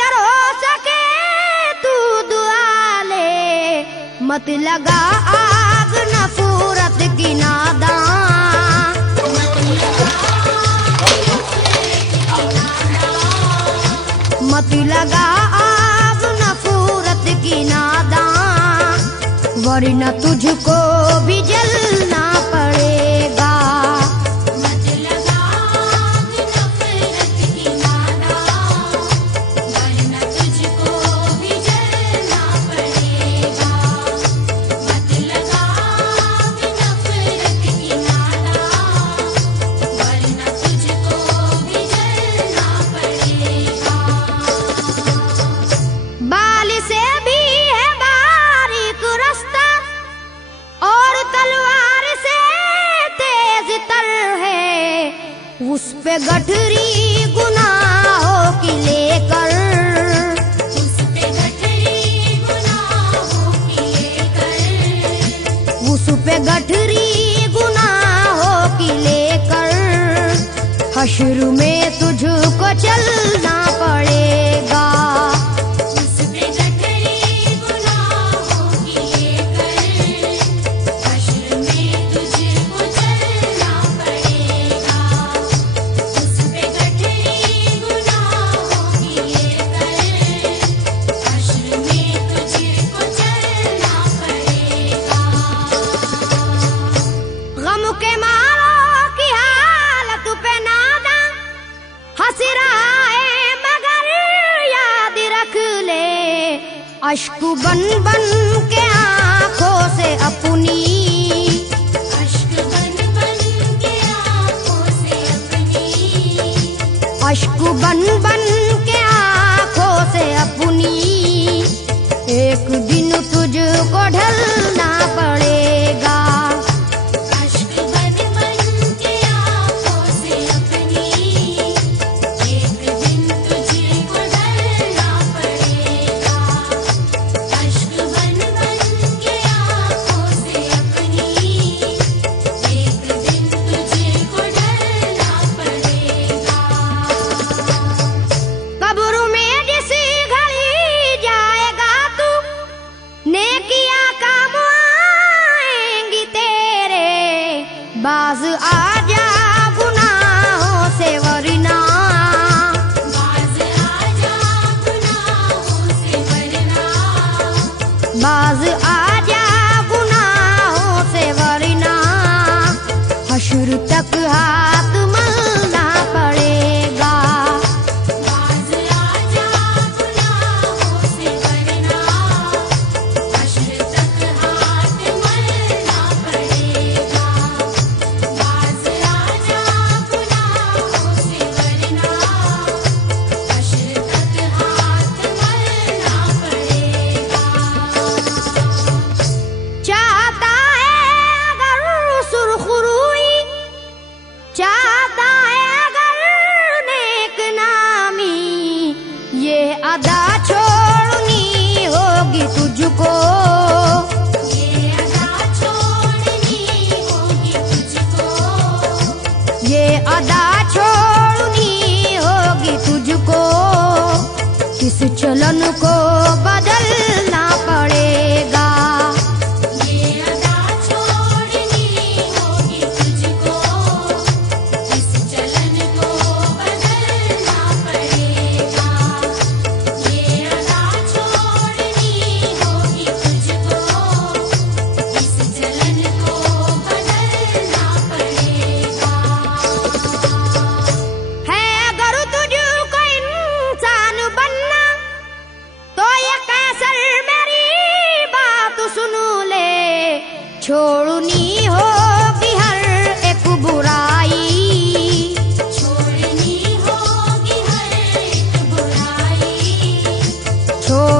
अगर हो सके तू दुआ ले, मत लगा आग नफरत की नादान। मत लगा आग नफरत की नादान, वरना तुझको भी जलना पड़ेगा। उस पे गठरी गुनाहों की लेकर, उस पे गठरी गुनाहों की लेकर, उस पे गठरी गुनाहों की लेकर, हश्र में तुझको चलना पड़ेगा। अश्क बन बन के आँखों से अपनी, अश्क बन बन के आँखों से अपनी, अश्क बन बन के आँखों से अपनी, एक दिन तुझको ढलना पड़ेगा। अश्क बन बन के आँखों से अपनी, एक दिन तुझको ढलना पड़ेगा। अश्क बन बन के आँखों से अपनी, एक दिन तुझको ढलना पड़ेगा। कब्र में जिस घड़ी जाएगा तू, नेकियां काम आएंगी तेरे, बाज आजा गुनाहों से वरना, बाज आजा गुनाहों से वरना, बाज आजा गुनाहों से वरना, हश्र तक हाथ मलना पड़ेगा। बाज आजा गुनाहों से वरना, हश्र तक हाथ मलना पड़ेगा। बाज आजा गुनाहों से वरना, हश्र तक हाथ मलना पड़ेगा। चाहता है अगर सुरखरुई, चाहता है अगर नेक नामी, ये अदा छोड़नी होगी तुझको, ये अदा छोड़नी होगी तुझको, ये अदा छोड़नी होगी तुझको, किस चलन को बदलना पड़ेगा। ये अदा छोड़नी होगी तुझको, किस चलन को बदलना पड़ेगा। ये अदा छोड़नी होगी तुझको, किस चलन को बदलना पड़ेगा। है अगर तुझको इंसान बनना, तो ये कैसर मेरी बात सुन ले, छोड़नी होगी हर एक बुराई, छोड़नी होगी हर एक बुराई, छोड़